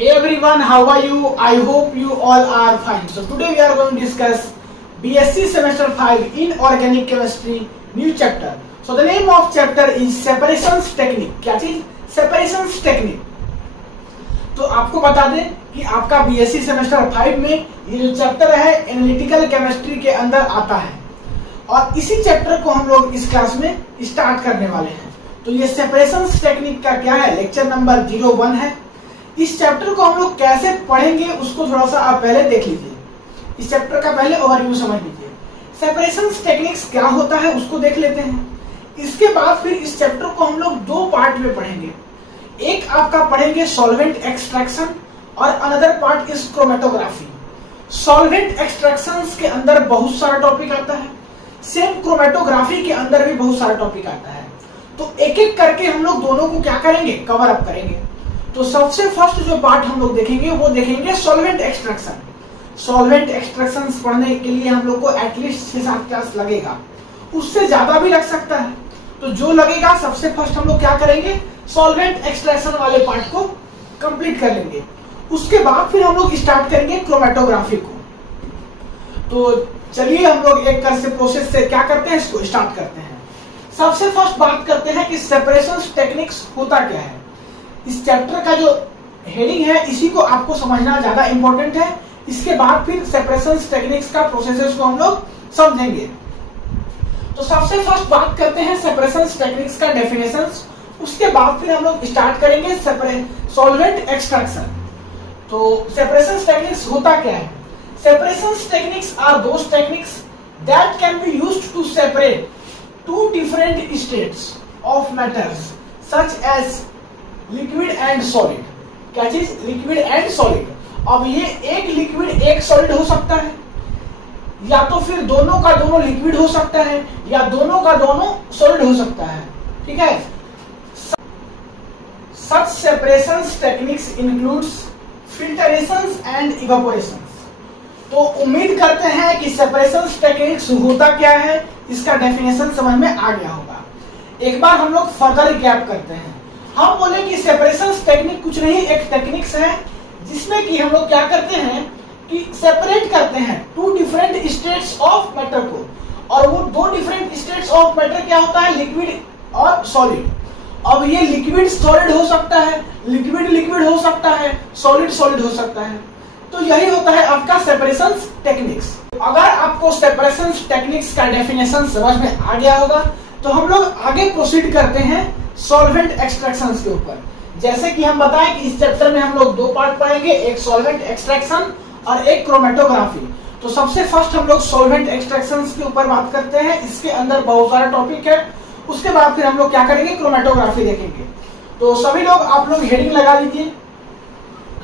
Hey everyone, how are you? I hope you all are fine. So today we are going to discuss BSc semester 5 in organic chemistry new chapter. So the name of chapter is separations technique. क्या चीज? Separations technique. तो आपको बता दें कि आपका BSc semester 5 में ये जो चैप्टर है एनालिटिकल केमिस्ट्री के अंदर आता है और इसी चैप्टर को हम लोग इस क्लास में स्टार्ट करने वाले हैं। तो ये सेपरेशंस टेक्निक का क्या है, लेक्चर नंबर 01 है। इस चैप्टर को हम लोग कैसे पढ़ेंगे उसको थोड़ा सा आप पहले देख लीजिए। इस चैप्टर का पहले ओवरव्यू समझ लीजिए। सेपरेशंस टेक्निक्स क्या होता है उसको देख लेते हैं। इसके बाद फिर इस चैप्टर को हम लोग दो पार्ट में पढ़ेंगे। एक आपका पढ़ेंगे सॉल्वेंट एक्सट्रैक्शन और another part is chromatography. Solvent extractions के अंदर बहुत सारा टॉपिक आता है, सेम क्रोमेटोग्राफी के अंदर भी बहुत सारा टॉपिक आता है। तो एक एक करके हम लोग दोनों को क्या करेंगे, कवर अप करेंगे। तो सबसे फर्स्ट जो पार्ट हम लोग देखेंगे वो देखेंगे सॉल्वेंट एक्सट्रैक्शन। सॉल्वेंट एक्सट्रैक्शन पढ़ने के लिए हम लोग को एटलीस्ट 6-7 क्लास लगेगा, उससे ज्यादा भी लग सकता है। तो जो लगेगा सबसे फर्स्ट हम लोग क्या करेंगे, सॉल्वेंट एक्सट्रैक्शन वाले पार्ट को कंप्लीट कर लेंगे। उसके बाद फिर हम लोग स्टार्ट करेंगे क्रोमेटोग्राफी को। तो चलिए हम लोग एक कर से प्रोसेस से क्या करते हैं, इसको स्टार्ट करते हैं। सबसे फर्स्ट बात करते हैं कि सेपरेशंस टेक्निक्स होता क्या है। इस चैप्टर का जो हेडिंग है इसी को आपको समझना ज्यादा इंपॉर्टेंट है। इसके बाद फिर सेपरेशंस टेक्निक्स का प्रोसेसेस को हम लोग समझेंगे। तो सबसे फर्स्ट बात करते हैं सेपरेशंस टेक्निक्स का डेफिनेशंस। उसके बाद फिर हम लोग स्टार्ट करेंगे सॉल्वेंट एक्सट्रैक्शन। तो सेपरेशंस टेक्निक्स होता क्या है। Separations techniques are those techniques that can be used to separate two different states of matters such as liquid and solid. क्या चीज, लिक्विड एंड सॉलिड। अब ये एक लिक्विड एक सॉलिड हो सकता है, या तो फिर दोनों का दोनों लिक्विड हो सकता है, या दोनों का दोनों सॉलिड हो सकता है। ठीक है। सच सेपरेशंस टेक्निक्स इंक्लूड्स फिल्टरेशंस एंड इवेपोरेशंस। तो उम्मीद करते हैं कि सेपरेशंस टेक्निक्स होता क्या है इसका डेफिनेशन समझ में आ गया होगा। एक बार हम लोग फर्दर रिकैप करते हैं। हम बोले कि सेपरेशंस टेक्निक कुछ नहीं, एक टेक्निक्स है जिसमें कि हम लोग क्या करते हैं कि सेपरेट करते हैं two different states of matter को। और वो दो डिफरेंट स्टेट्स ऑफ मैटर क्या होता है, लिक्विड और सॉलिड। अब ये लिक्विड सॉलिड हो सकता है, लिक्विड लिक्विड हो सकता है, सॉलिड सॉलिड हो सकता है। तो यही होता है आपका सेपरेशंस टेक्निक्स। अगर आपको सेपरेशंस टेक्निक्स का डेफिनेशन समझ में आ गया होगा तो हम लोग आगे प्रोसीड करते हैं सॉल्वेंट एक्सट्रैक्शंस के ऊपर। जैसे कि हम बताएं कि इस चैप्टर में हम लोग दो पार्ट पढ़ेंगे, एक सॉल्वेंट एक्सट्रैक्शन और एक क्रोमेटोग्राफी। तो सबसे फर्स्ट हम लोग सॉल्वेंट एक्सट्रैक्शंस के ऊपर बात करते हैं। इसके अंदर बहुत सारा टॉपिक है। उसके बाद फिर हम लोग क्या करेंगे, क्रोमेटोग्राफी देखेंगे। तो सभी लोग आप लोग हेडिंग लगा लीजिए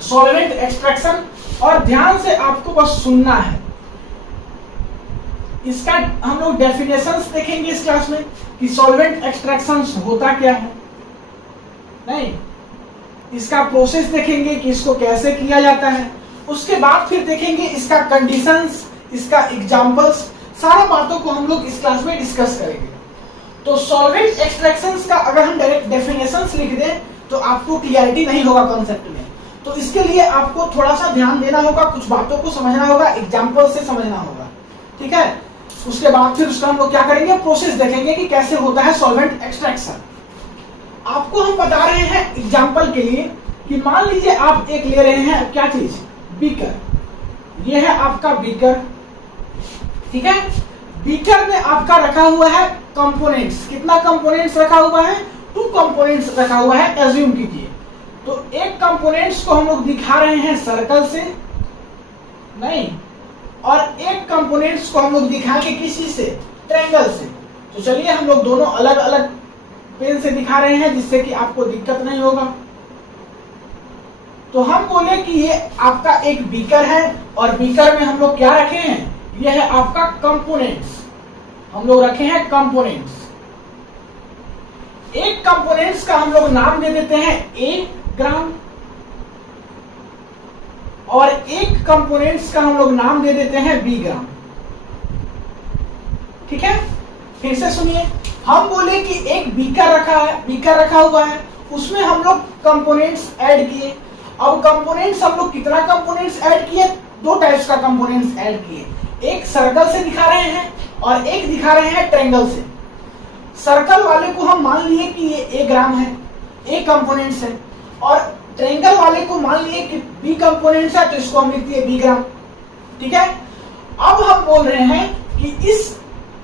सॉल्वेंट एक्सट्रैक्शन, और ध्यान से आपको बस सुनना है। इसका हम लोग डेफिनेशंस देखेंगे इस क्लास में कि सॉल्वेंट एक्सट्रैक्शंस होता क्या है, नहीं इसका प्रोसेस देखेंगे कि इसको कैसे किया जाता है। उसके बाद फिर देखेंगे इसका कंडीशंस, इसका एग्जांपल्स, सारा बातों को हम लोग इस क्लास में डिस्कस करेंगे। तो सॉल्वेंट एक्सट्रैक्शंस का अगर हम डायरेक्ट डेफिनेशंस लिख दें तो आपको क्लियरिटी नहीं होगा कॉन्सेप्ट में। तो इसके लिए आपको थोड़ा सा ध्यान देना होगा, कुछ बातों को समझना होगा, एग्जाम्पल से समझना होगा। ठीक है। उसके बाद फिर उसका हम लोग क्या करेंगे, प्रोसेस देखेंगे कि कैसे होता है सॉल्वेंट एक्सट्रैक्शन। आपको हम बता रहे हैं एग्जाम्पल के लिए कि मान लीजिए आप एक ले रहे हैं, क्या चीज, बीकर। ये है आपका बीकर। ठीक है। बीकर में आपका रखा हुआ है कंपोनेंट्स। कितना कंपोनेंट्स रखा हुआ है, 2 कंपोनेंट्स रखा हुआ है, एज्यूम कीजिए। तो एक कंपोनेंट्स को हम लोग दिखा रहे हैं सर्कल से, नहीं, और एक कंपोनेंट्स को हम लोग दिखाएंगे किसी से, ट्रायंगल से। तो चलिए हम लोग दोनों अलग अलग पेन से दिखा रहे हैं जिससे कि आपको दिक्कत नहीं होगा। तो हम बोले कि ये आपका एक बीकर है और बीकर में हम लोग क्या रखे हैं, ये है आपका कंपोनेंट्स। हम लोग रखे हैं कंपोनेंट्स। एक कंपोनेंट्स का हम लोग नाम दे देते हैं ए ग्राम, और एक कंपोनेंट्स का हम लोग नाम दे देते हैं बी ग्राम। ठीक है। फिर से सुनिए, हम बोले कि एक बीकर रखा है, बीकर रखा हुआ है, उसमें हम लोग कंपोनेंट्स ऐड किए। अब कंपोनेंट्स हम लोग कितना कंपोनेंट्स ऐड किए, दो टाइप्स का कंपोनेंट्स ऐड किए, एक सर्कल से दिखा रहे हैं और एक दिखा रहे हैं ट्रायंगल से। सर्कल वाले को हम मान लिए कि ये ए ग्राम है, ए कंपोनेंट्स है, और ट्रायंगल वाले को मान लिए कि बी कंपोनेंट्स है, तो इसको हम लिख दिए बी ग्राम। ठीक है, अब हम बोल रहे हैं कि इस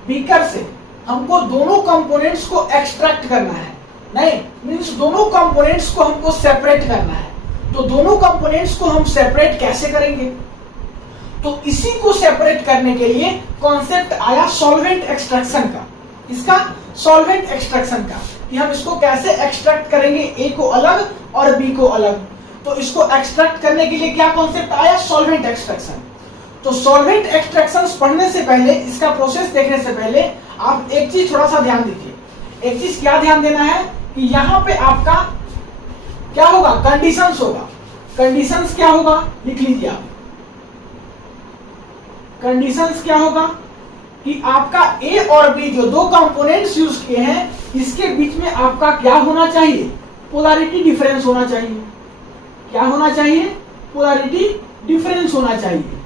बीकर से हमको दोनों कंपोनेंट्स को एक्सट्रैक्ट करना है, नहीं मींस दोनों कंपोनेंट्स को हमको सेपरेट करना है। तो दोनों कंपोनेंट्स को हम सेपरेट कैसे करेंगे, तो इसी को सेपरेट करने के लिए कॉन्सेप्ट आया सॉल्वेंट एक्सट्रैक्शन का। इसका सॉल्वेंट एक्सट्रैक्शन का, कि हम इसको कैसे एक्सट्रैक्ट करेंगे, ए को अलग और बी को अलग। तो इसको एक्सट्रैक्ट करने के लिए क्या कॉन्सेप्ट आया, सॉल्वेंट एक्सट्रैक्शन। तो सॉल्वेंट एक्सट्रैक्शन पढ़ने से पहले, इसका प्रोसेस देखने से पहले आप एक चीज थोड़ा सा ध्यान दीजिए। एक चीज क्या ध्यान देना है कि यहाँ पे आपका क्या होगा, कंडीशंस होगा। कंडीशंस क्या होगा, लिख लीजिए आप। कंडीशंस क्या होगा कि आपका ए और बी जो दो कंपोनेंट्स यूज किए हैं, इसके बीच में आपका क्या होना चाहिए, पोलैरिटी डिफरेंस होना चाहिए। क्या होना चाहिए, पोलैरिटी डिफरेंस होना चाहिए।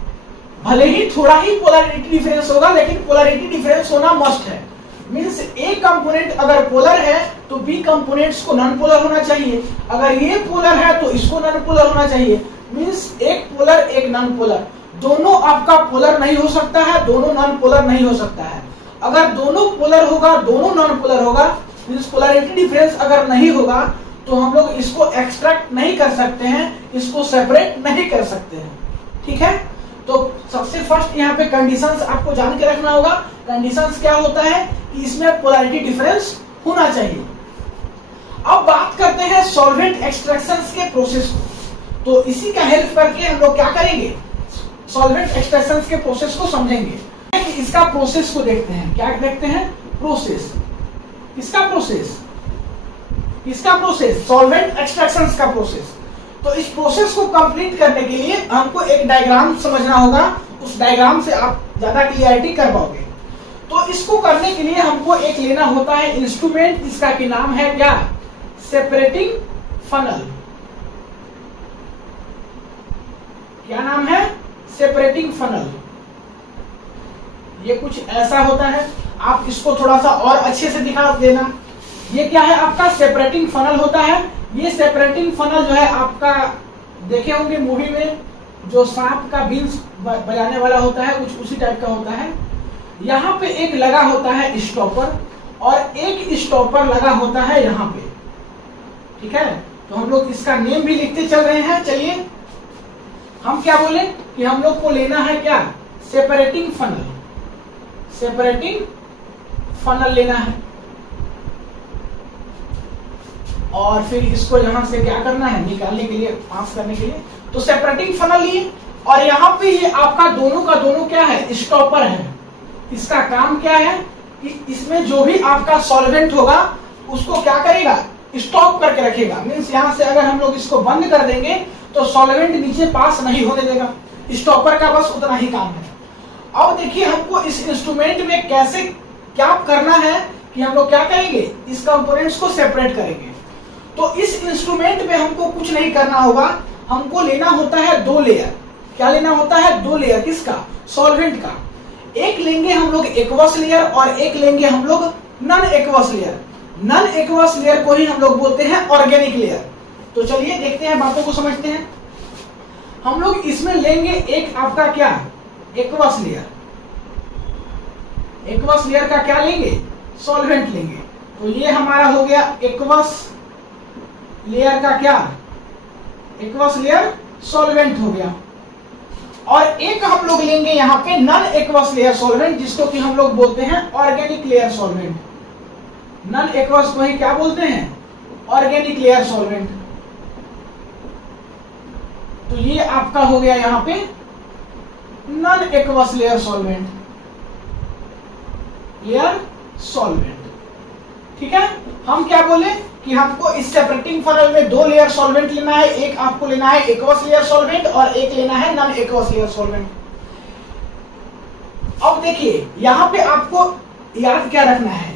भले ही थोड़ा ही पोलैरिटी डिफरेंस होगा, लेकिन पोलैरिटी डिफरेंस होना मस्ट है। मींस ए कंपोनेंट अगर पोलर है तो बी कंपोनेंट्स को नॉन पोलर होना चाहिए, अगर ये पोलर है तो इसको नॉन पोलर होना चाहिए। मींस एक पोलर एक नॉन पोलर, दोनों आपका पोलर नहीं हो सकता है, दोनों नॉन पोलर नहीं हो सकता है। अगर दोनों पोलर होगा, दोनों नॉन पोलर होगा, मींस पोलैरिटी डिफरेंस अगर नहीं होगा, तो हम लोग इसको एक्सट्रैक्ट नहीं कर सकते हैं, इसको सेपरेट नहीं कर सकते हैं। ठीक है, तो सबसे फर्स्ट यहाँ पे कंडीशंस आपको जान के रखना होगा। कंडीशंस क्या होता है कि इसमें पोलैरिटी डिफरेंस होना चाहिए। अब बात करते हैं सॉल्वेंट एक्सट्रैक्शंस के प्रोसेस को। तो इसी का हेल्प करके हम लोग क्या करेंगे, सॉल्वेंट एक्सट्रैक्शंस के प्रोसेस को समझेंगे। इसका प्रोसेस को देखते हैं, क्या देखते हैं, प्रोसेस। इसका प्रोसेस, इसका प्रोसेस सॉल्वेंट एक्सट्रैक्शंस का प्रोसेस। तो इस प्रोसेस को कंप्लीट करने के लिए हमको एक डायग्राम समझना होगा, उस डायग्राम से आप ज्यादा क्लियरिटी कर पाओगे। तो इसको करने के लिए हमको एक लेना होता है इंस्ट्रूमेंट, इसका की नाम है क्या, सेपरेटिंग फनल। क्या नाम है, सेपरेटिंग फनल। ये कुछ ऐसा होता है, आप इसको थोड़ा सा और अच्छे से दिखा देना। ये क्या है, आपका सेपरेटिंग फनल होता है। ये सेपरेटिंग फनल जो है आपका देखे होंगे मूवी में, जो सांप का बीन्स बजाने वाला होता है, कुछ उसी टाइप का होता है। यहाँ पे एक लगा होता है स्टॉपर, और एक स्टॉपर लगा होता है यहाँ पे। ठीक है, तो हम लोग इसका नेम भी लिखते चल रहे हैं। चलिए हम क्या बोले कि हम लोग को लेना है क्या, सेपरेटिंग फनल। सेपरेटिंग फनल लेना है, और फिर इसको यहां से क्या करना है, निकालने के लिए, पास करने के लिए। तो सेपरेटिंग फनल लिए, और यहाँ पे ये आपका दोनों का दोनों क्या है, स्टॉपर है। इसका काम क्या है कि इसमें जो भी आपका सॉल्वेंट होगा उसको क्या करेगा, स्टॉप करके रखेगा। मीन्स यहाँ से अगर हम लोग इसको बंद कर देंगे तो सॉल्वेंट नीचे पास नहीं होने देगा। स्टॉपर का बस उतना ही काम है। अब देखिए हमको इस इंस्ट्रूमेंट में कैसे क्या करना है कि हम लोग क्या करेंगे, इस कंपोनेंट्स को सेपरेट करेंगे। तो इस इंस्ट्रूमेंट में हमको कुछ नहीं करना होगा, हमको लेना होता है दो लेयर। क्या लेना होता है, दो लेयर। किसका, सॉल्वेंट का। एक लेंगे हम लोग एक्वस लेयर और एक लेंगे हम लोग non aqueous layer. Non aqueous layer को ही हम लोग बोलते हैं ऑर्गेनिक लेयर। तो चलिए देखते हैं, बातों को समझते हैं। हम लोग इसमें लेंगे एक आपका क्या, एक्वस लेयर। एक्वस लेयर का क्या लेंगे, सॉल्वेंट लेंगे। तो ये हमारा हो गया एक्वस लेयर का क्या, एक्वस लेयर सॉल्वेंट हो गया। और एक हम लोग लेंगे यहाँ पे नॉन एक्वस लेयर सॉल्वेंट, जिसको कि हम लोग बोलते हैं organic layer solvent. Non aqueous को ही क्या बोलते हैं, ऑर्गेनिक लेयर सॉल्वेंट। तो ये आपका हो गया यहाँ पे non aqueous layer solvent, layer solvent. ठीक है, हम क्या बोले कि हमको इस सेपरेटिंग फनल में दो लेयर सॉल्वेंट लेना है। एक आपको लेना है एक्वस लेयर सॉल्वेंट और एक लेना है नॉन एक्वस लेयर सॉल्वेंट। अब देखिए यहाँ पे आपको याद क्या रखना है,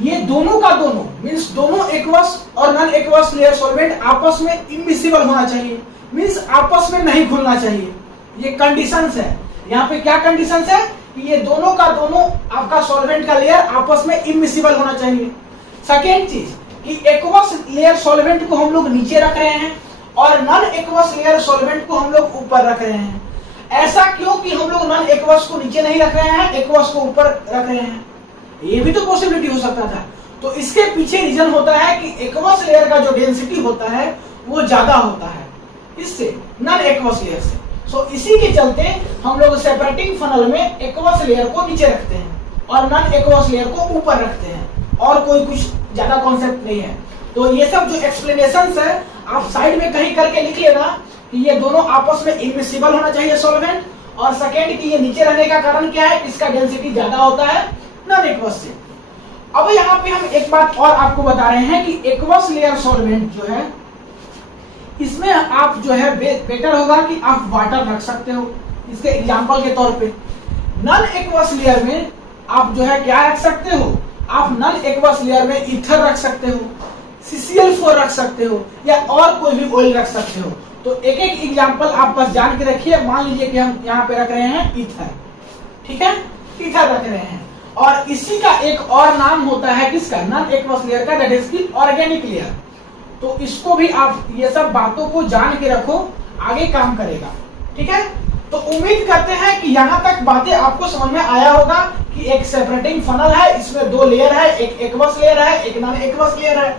ये दोनों का दोनों मींस दोनों एक्वस और नॉन एक्वस लेयर सॉल्वेंट आपस में इमिसिबल होना चाहिए। मींस आपस में नहीं घुलना चाहिए। ये कंडीशंस है। यहाँ पे क्या कंडीशंस है कि ये दोनों का दोनों आपका सॉल्वेंट का लेयर आपस में इमिसिबल होना चाहिए। सेकेंड चीज कि एक्वस लेयर सॉल्वेंट को हम लोग नीचे रख रहे हैं और नॉन एक्वस लेयर सॉल्वेंट को हम लोग ऊपर रख रहे हैं। ऐसा क्यों कि हम लोग नॉन एक्वस को नीचे नहीं रख रहे हैं, एक्वस को ऊपर रख रहे हैं? ये भी तो पॉसिबिलिटी हो सकता था। तो इसके पीछे रीजन होता है कि एक्वस लेयर का जो डेंसिटी होता है वो ज्यादा होता है इससे, नॉन एक्वस लेयर से। सो इसी के चलते हम लोग सेपरेटिंग फनल में एक्वस लेयर को नीचे रखते हैं और नॉन एक्वस लेयर को ऊपर रखते हैं, और कोई कुछ ज्यादा कॉन्सेप्ट नहीं है। तो ये सब जो एक्सप्लेनेशंस है आप साइड में कहीं करके लिख लेना कि ये दोनों आपस में इमिसिबल होना चाहिए सॉल्वेंट, और सेकेंड कि ये नीचे रहने का कारण क्या है, इसका डेंसिटी ज्यादा होता है नॉन एक्वस से। अब यहाँ पे हम एक बात और आपको बता रहे हैं कि एक्वस लेयर सॉल्वेंट जो है इसमें आप जो है बेटर होगा कि आप वाटर रख सकते हो। इसके एग्जांपल के तौर पे नॉन एक्वस लेयर में आप जो है क्या रख सकते हो, आप नॉन एक्वस लेयर में ईथर रख सकते हो, CCl4 रख सकते हो, या और कोई भी ऑयल रख सकते हो। तो एक एक एग्जांपल आप बस जान के रखिए। मान लीजिए कि हम यहाँ पे रख रहे हैं ईथर, ठीक है, ईथर रख रहे हैं, और इसी का एक और नाम होता है किसका, नॉन एक्वस लेयर का, दैट इज की ऑर्गेनिक लेयर। तो इसको भी आप ये सब बातों को जान के रखो, आगे काम करेगा, ठीक है। तो उम्मीद करते हैं कि यहाँ तक बातें आपको समझ में आया होगा कि एक सेपरेटिंग फनल है, इसमें दो लेयर है, एक एक्वस लेयर है, एक नॉन एक्वस लेयर है।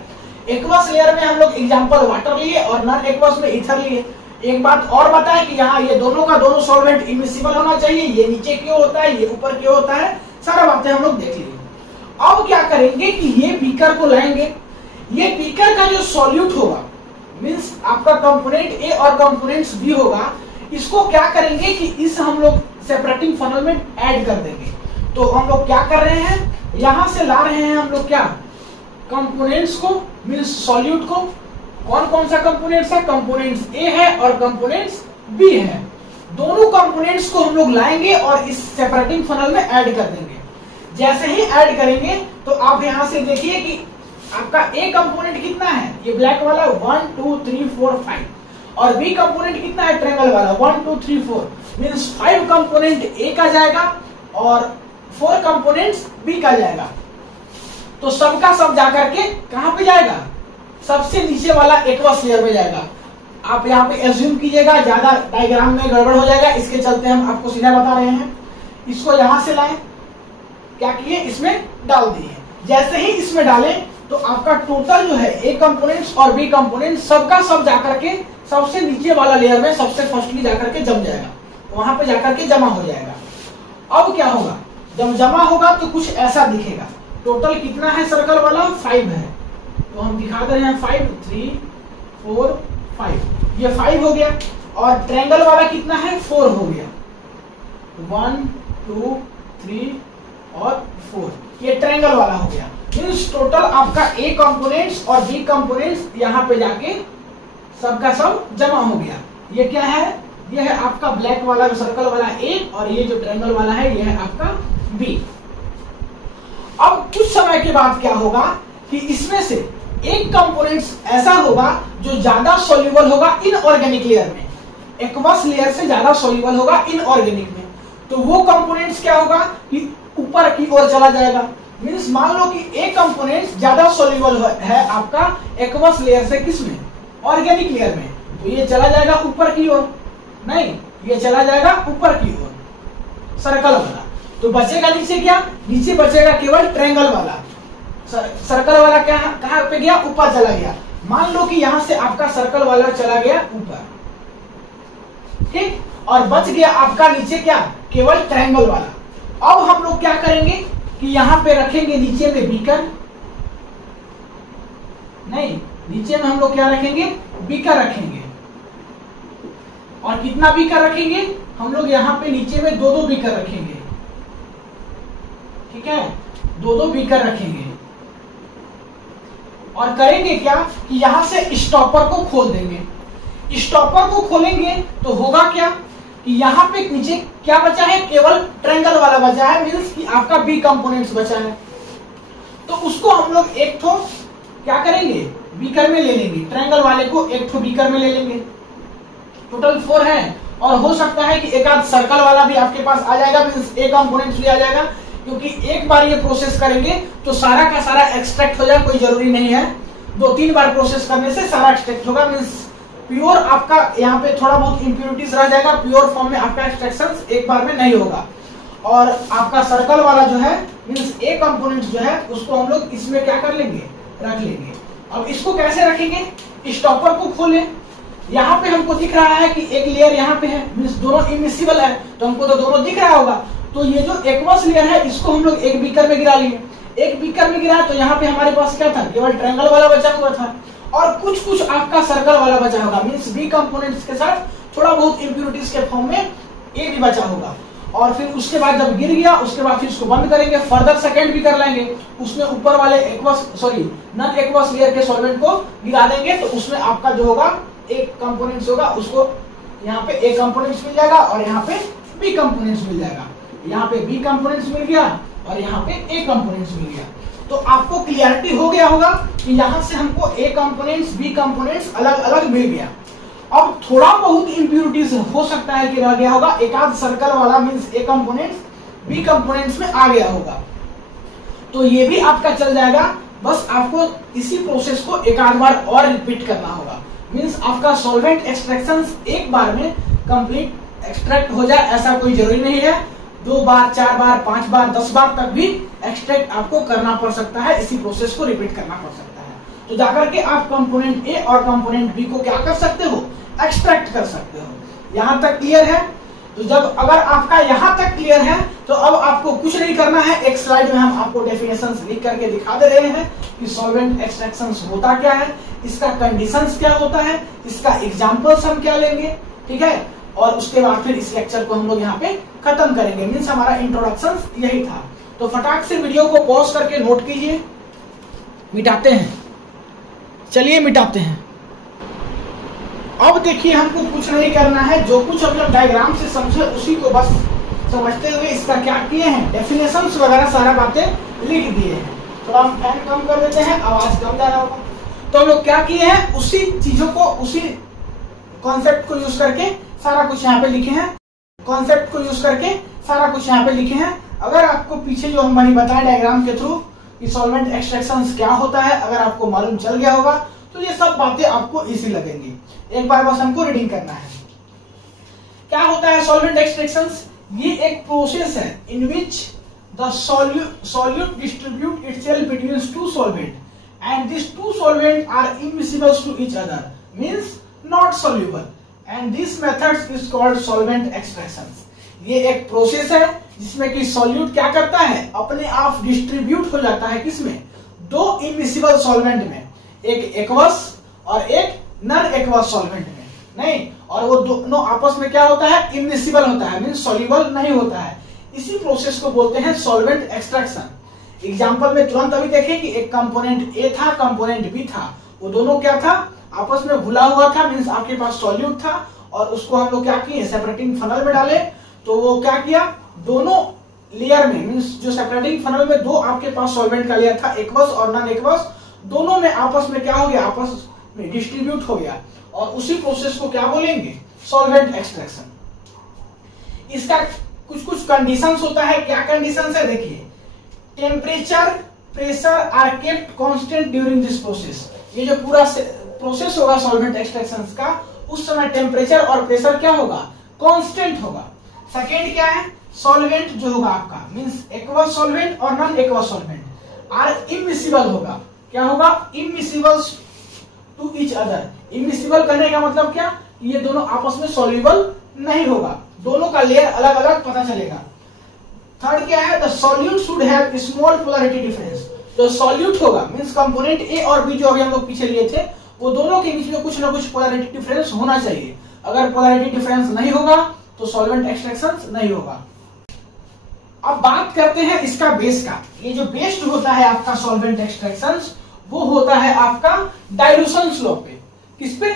एक्वस लेयर में हम लोग एग्जांपल वाटर लिए और नॉन एक्वस में ईथर लिए। एक बात और बताएं कि यहाँ ये दोनों का दोनों सॉल्वेंट इमिसिबल होना चाहिए, ये नीचे क्यों होता है, ये ऊपर क्यों होता है, सारा बातें हम लोग देख लिए। अब क्या करेंगे कि ये बीकर को लाएंगे, ये बीकर का जो सॉल्यूट होगा, मींस आपका कंपोनेंट ए और कंपोनेंट्स बी होगा, इसको क्या करेंगे कि इस हम लोग सेपरेटिंग फनल में ऐड कर देंगे। तो हम लोग क्या कर रहे हैं, यहां से ला रहे हैं हम लोग क्या, कंपोनेंट्स को, मींस सॉल्यूट को। कौन कौन सा कंपोनेंट्स है, कंपोनेंट्स ए है और कंपोनेंट्स बी है। दोनों कंपोनेंट्स को हम लोग लाएंगे और इस सेपरेटिंग फनल में ऐड कर देंगे। जैसे ही ऐड करेंगे तो आप यहां से देखिए कि आपका ए कंपोनेंट कितना है, ये ब्लैक वाला 1 2 3 4 5, और बी कंपोनेंट कितना है, ट्रायंगल वाला 1 2 3 4, मींस 5 कंपोनेंट ए का जाएगा और 4 कंपोनेंट्स बी का जाएगा। तो सबका सब जाकर के कहां पे जाएगा, सबसे नीचे वाला एक्वस लेयर में जाएगा। आप यहाँ पे एज्यूम कीजिएगा, ज्यादा डायग्राम में गड़बड़ हो जाएगा, इसके चलते हम आपको सीधा बता रहे हैं। इसको यहां से लाएं, क्या किए, इसमें डाल दिए। जैसे ही इसमें डालें तो आपका टोटल जो है ए कंपोनेंट्स और बी कंपोनेंट सबका सब जाकर के सबसे नीचे वाला लेयर में सबसे फर्स्टली जाकर के जम जाएगा, वहां पे जाकर के जमा हो जाएगा। अब क्या होगा, जब जमा होगा तो कुछ ऐसा दिखेगा। टोटल कितना है सर्कल वाला, 5 है, तो हम दिखा दे रहे हैं 5 3 4 5, ये 5 हो गया। और ट्रायंगल वाला कितना है, 4 हो गया, 1 2 3 और 4, ये ट्रायंगल वाला हो गया। मींस टोटल आपका ए कंपोनेंट्स और बी कंपोनेंट्स यहाँ पे जाके सबका सब जमा हो गया। ये क्या है, ये है आपका ब्लैक वाला जो सर्कल वाला ए, और ये जो ट्रायंगल वाला है ये है आपका बी। अब कुछ समय के बाद क्या होगा कि इसमें से एक कंपोनेंट्स ऐसा होगा जो ज्यादा सोल्यूबल होगा इनऑर्गेनिक लेयर में, एक्वस लेयर से ज्यादा सोल्यूबल होगा इनऑर्गेनिक में। तो वो कंपोनेंट्स क्या होगा कि ऊपर की ओर चला जाएगा। मींस मान लो कि एक कंपोनेंट ज्यादा सोल्यूबल है आपका एक्वस लेयर से, किसमें, ऑर्गेनिक लेयर में, तो ये चला जाएगा ऊपर की ओर, नहीं ये चला जाएगा ऊपर की ओर सर्कल वाला। तो बचेगा नीचे क्या, नीचे बचेगा केवल ट्रायंगल वाला। सर्कल वाला क्या, कहां पे गया, ऊपर चला गया। मान लो कि यहां से आपका सर्कल वाला चला गया ऊपर, ठीक, और बच गया आपका नीचे क्या, केवल ट्रायंगल वाला। अब हम लोग क्या करेंगे कि यहां पे रखेंगे नीचे में बीकर, नहीं नीचे में हम लोग क्या रखेंगे, बीकर रखेंगे। और कितना बीकर रखेंगे, हम लोग यहाँ पे नीचे में 2-2 बीकर रखेंगे, ठीक है, 2-2 बीकर रखेंगे। और करेंगे क्या कि यहां से स्टॉपर को खोल देंगे। स्टॉपर को खोलेंगे तो होगा क्या कि यहाँ पे नीचे क्या बचा है, केवल ट्रायंगल वाला बचा है, मींस कि आपका बी कंपोनेंट्स बचा है। तो उसको हम लोग एक ठो क्या करेंगे, बीकर में ले लेंगे, ट्रायंगल वाले को एक ठो बीकर में ले लेंगे, टोटल 4 है, और हो सकता है कि एक आध सर्कल वाला भी आपके पास आ जाएगा, मींस ए कंपोनेंट्स भी आ जाएगा, क्योंकि एक बार ये प्रोसेस करेंगे तो सारा का सारा एक्सट्रैक्ट हो जाए, कोई जरूरी नहीं है 2-3 बार प्रोसेस करने से सारा एक्सट्रैक्ट होगा। मींस प्योर आपका यहाँ पे थोड़ा बहुत इंप्योरिटीज रह जाएगा, प्योर फॉर्म में आपका एक्सट्रैक्शन एक बार में नहीं होगा। और आपका सर्कल वाला जो है मींस ए कंपोनेंट्स जो है उसको हम लोग इसमें क्या कर लेंगे, रख लेंगे। अब इसको कैसे रखेंगे, स्टॉपर को खोलें, यहाँ पे हमको दिख रहा है कि एक लेयर यहाँ पे है, मींस दोनों इमिसिबल है, तो हमको तो दोनों दिख रहा होगा। तो ये जो एक्वस लेयर है इसको हम लोग एक बीकर में गिरा लिए, एक बीकर में गिरा तो यहाँ पे हमारे पास क्या था, केवल ट्रायंगल वाला बचा हुआ था, और कुछ कुछ आपका सर्कल वाला बचा होगा, मींस बी कंपोनेंट्स के साथ थोड़ा बहुत इम्प्योरिटीज के फॉर्म में ए भी बचा होगा। और फिर उसके बाद जब गिर गया उसके बाद फिर इसको बंद करेंगे, फर्दर सेकंड भी कर लेंगे, उसमें ऊपर वाले नॉन एक्वस लेयर के सॉल्वेंट को गिरा देंगे, तो उसमें आपका जो होगा एक कंपोनेंट्स होगा, उसको यहाँ पे ए कंपोनेंट्स मिल जाएगा और यहाँ पे बी कंपोनेंट्स मिल जाएगा। यहाँ पे बी कंपोनेंट्स मिल गया और यहाँ पे ए कंपोनेंट्स मिल गया। तो आपको क्लियरिटी हो गया होगा कि यहाँ से हमको ए कंपोनेंट्स बी कंपोनेंट्स अलग अलग मिल गया। अब थोड़ा बहुत इंप्योरिटीज हो सकता है कि रह गया होगा, एक आध सर्कल वाला मींस ए कंपोनेंट्स बी कंपोनेंट्स में आ गया होगा, तो ये भी आपका चल जाएगा। बस आपको इसी प्रोसेस को एक आध बार और रिपीट करना होगा, मींस आपका सॉल्वेंट एक्सट्रैक्शन एक बार में कंप्लीट एक्सट्रैक्ट हो जाए ऐसा कोई जरूरी नहीं है। 2 बार 4 बार 5 बार 10 बार तक भी एक्सट्रैक्ट आपको करना पड़ सकता है, इसी प्रोसेस को रिपीट करना पड़ सकता है। तो जाकर के आप कंपोनेंट ए और कंपोनेंट बी को क्या कर सकते हो, एक्सट्रैक्ट कर सकते हो। यहां तक क्लियर है? तो जब अगर आपका यहां तक क्लियर है तो अब आपको कुछ नहीं करना है, एक स्लाइड में हम आपको डेफिनेशंस लिख करके दिखा दे रहे हैं कि सॉल्वेंट एक्सट्रैक्शन होता क्या है, इसका कंडीशंस क्या होता है, इसका एग्जांपल्स हम क्या लेंगे, ठीक है। और उसके बाद फिर इस लेक्चर को हम लोग यहाँ पे खत्म करेंगे, मीन्स हमारा इंट्रोडक्शन यही था। तो फटाक से वीडियो को पॉज करके नोट कीजिए, मिटाते हैं, चलिए मिटाते हैं। अब देखिए हमको कुछ नहीं करना है, जो कुछ हम लोग डायग्राम से समझे उसी को बस समझते हुए इसका क्या किए हैं, डेफिनेशंस वगैरह सारा बातें लिख दिए हैं। थोड़ा हम फैन कम कर देते हैं, आवाज कम जा रहा होगा। तो हम लोग क्या किए हैं, उसी चीजों को उसी कॉन्सेप्ट को यूज करके सारा कुछ यहाँ पे लिखे हैं, कॉन्सेप्ट को यूज करके सारा कुछ यहाँ पे लिखे हैं। अगर आपको पीछे जो हमने बताया डायग्राम के थ्रू कि सॉल्वेंट एक्सट्रैक्शन क्या होता है, अगर आपको मालूम चल गया होगा तो ये सब बातें आपको इजी लगेंगी। एक बार बस हमको रीडिंग करना है। क्या होता है सॉल्वेंट एक्सट्रैक्शन? ये एक प्रोसेस है in which the solute distribute itself between two solvent and this two solvent are immiscible to each other, means not soluble, and this method is called solvent extraction. ये एक process है जिसमें कि solute क्या करता है, अपने आप डिस्ट्रीब्यूट हो जाता है, किसमें, 2 इमिसिबल सॉल्वेंट में, एक एक्वस और एक नॉन एक्वस सॉल्वेंट में, नहीं, और वो दोनों आपस में क्या होता है, इमिसिबल होता है, मींस सॉल्युबल नहीं होता है। इसी प्रोसेस को बोलते हैं सॉल्वेंट एक्सट्रैक्शन। एग्जांपल में तुरंत अभी देखें कि एक कंपोनेंट ए था, कंपोनेंट बी था, वो दोनों क्या था, आपस में घुला हुआ था, मींस आपके पास सॉल्यूट था, और उसको हम लोग क्या किए, सेपरेटिंग फनल में डाले। तो वो क्या किया, दोनों लेयर में, मींस जो सेपरेटिंग फनल में 2 आपके पास सॉल्वेंट का लेयर था, एक्वस और नॉन एक्वस, दोनों में आपस में क्या हो गया, आपस में डिस्ट्रीब्यूट हो गया, और उसी प्रोसेस को क्या बोलेंगे, सॉल्वेंट एक्सट्रैक्शन। इसका कुछ कुछ कंडीशंस होता है। क्या कंडीशंस है, देखिए, temperature pressure are kept constant during this process. ये जो पूरा प्रोसेस होगा सॉल्वेंट एक्सट्रैक्शन का, उस समय टेम्परेचर और प्रेशर क्या होगा, कांस्टेंट होगा। सेकेंड क्या है, सॉल्वेंट जो होगा आपका, मींस एक्वस सॉल्वेंट और non aqueous solvent are immiscible होगा। क्या होगा, immiscible to each other. Immiscible करने का मतलब क्या, ये दोनों आपस में सॉल्युबल नहीं होगा, दोनों का लेयर अलग अलग पता चलेगा। थर्ड क्या है, the solute should have small polarity difference. जो सॉल्यूट होगा मींस कंपोनेंट ए और बी जो अभी हम लोग पीछे लिए थे, वो दोनों के बीच में कुछ ना कुछ पोलैरिटी डिफरेंस होना चाहिए। अगर पोलैरिटी डिफरेंस नहीं होगा तो सॉल्वेंट एक्सट्रैक्शन नहीं होगा। अब बात करते हैं इसका बेस का। ये जो बेस्ड होता है आपका सॉल्वेंट एक्सट्रैक्शन, वो होता है आपका डाइल्यूशन लॉ पे। किस पे,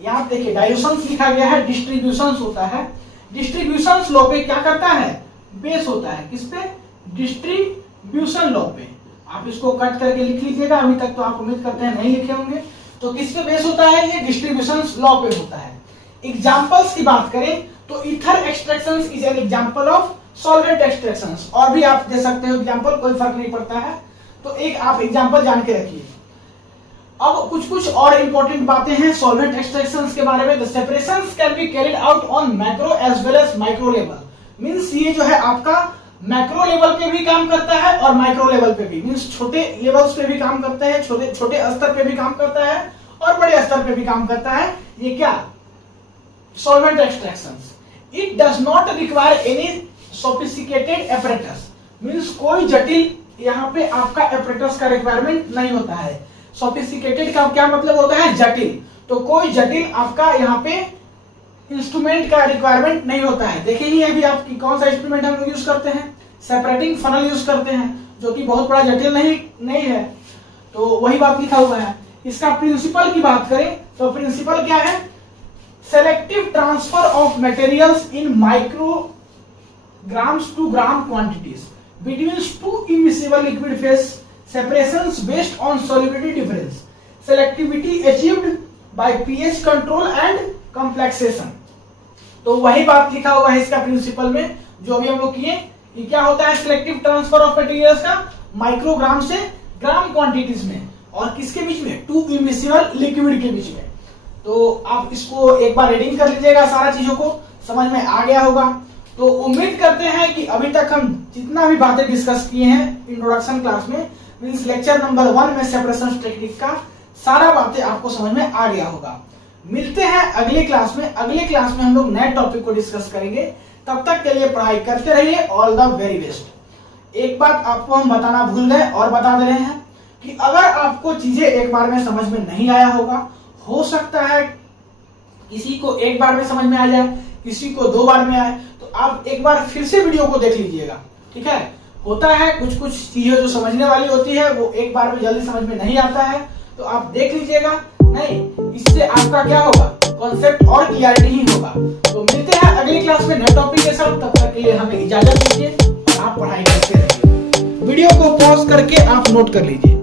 यहाँ देखिए डाइल्यूशन लिखा गया है, डिस्ट्रीब्यूशन होता है। डिस्ट्रीब्यूशन लॉ पे क्या करता है, बेस होता है। किस पे, डिस्ट्रीब्यूशन लॉ पे। आप इसको कट करके लिख लीजिएगा, अभी तक तो आप उम्मीद करते हैं नहीं लिखे होंगे। तो किस पे बेस होता है, ये डिस्ट्रीब्यूशन लॉ पे होता है। एग्जांपल्स की बात करें तो ether extraction is an example of solvent extraction, और भी आप दे सकते हो एग्जांपल, कोई फर्क नहीं पड़ता है, तो एक आप एग्जांपल जान के रखिए। अब कुछ और इंपॉर्टेंट बातें हैं सॉल्वेंट एक्सट्रैक्शंस के बारे में। The separations can be carried out on macro as well as micro level, means ये जो है आपका मैक्रो लेवल पे भी काम करता है और माइक्रो लेवल पे भी, मींस छोटे लेवल्स पे भी काम करता है, छोटे स्तर पे भी काम करता है और बड़े स्तर पे भी काम करता है। ये क्या solvent extractions. It does not require any sophisticated apparatus, means कोई जटिल यहाँ पे आपका एपरेटस का रिक्वायरमेंट नहीं होता है। सोफिस्टिकेटेड का क्या मतलब होता है? जटिल। तो कोई जटिल आपका यहाँ पे इंस्ट्रूमेंट का रिक्वायरमेंट नहीं होता है। देखे ही अभी आपकी कौन सा इंस्ट्रूमेंट हम लोग यूज करते हैं? सेपरेटिंग फनल यूज करते हैं, जो कि बहुत बड़ा जटिल नहीं है। तो वही बात लिखा हुआ है। इसका प्रिंसिपल की बात करें तो प्रिंसिपल क्या है? Selective transfer of materials in micrograms to gram quantities between two immiscible liquid phase separations based on solubility difference, selectivity achieved by pH control and complexation। तो वही बात लिखा हुआ है इसका प्रिंसिपल में जो अभी हम लोग किए। ये क्या होता है? सिलेक्टिव ट्रांसफर ऑफ मटेरियल्स का माइक्रोग्राम से ग्राम क्वांटिटीज में, और किसके बीच में? टू इमिसिबल लिक्विड के बीच में। तो आप इसको एक बार रीडिंग कर लीजिएगा, सारा चीजों को समझ में आ गया होगा। तो उम्मीद करते हैं कि अभी तक हम जितना भी बातें डिस्कस किए हैं इंट्रोडक्शन क्लास में, मींस लेक्चर नंबर 1 में सेपरेशन टेक्निक का सारा बातें आपको समझ में आ गया होगा। मिलते हैं अगले क्लास में। अगले क्लास में हम लोग नए टॉपिक को डिस्कस करेंगे। तब तक के लिए पढ़ाई करते रहिए। All the very best. एक बात आपको हम बताना भूल गए और बता दे रहे हैं कि अगर आपको चीजें एक बार में समझ में नहीं आया होगा, हो सकता है किसी को एक बार में समझ में आ जाए, किसी को 2 बार में आए, तो आप एक बार फिर से वीडियो को देख लीजिएगा। ठीक है? होता है कुछ चीजें जो समझने वाली होती है वो एक बार में जल्दी समझ में नहीं आता है, तो आप देख लीजिएगा। नहीं, इससे आपका क्या होगा? कॉन्सेप्ट और क्लियरिटी ही होगा। तो मिलते हैं अगली क्लास में नए टॉपिक के साथ। तब तक के लिए हमें इजाजत दीजिए और आप पढ़ाई करते रहिए। वीडियो को पॉज करके आप नोट कर लीजिए।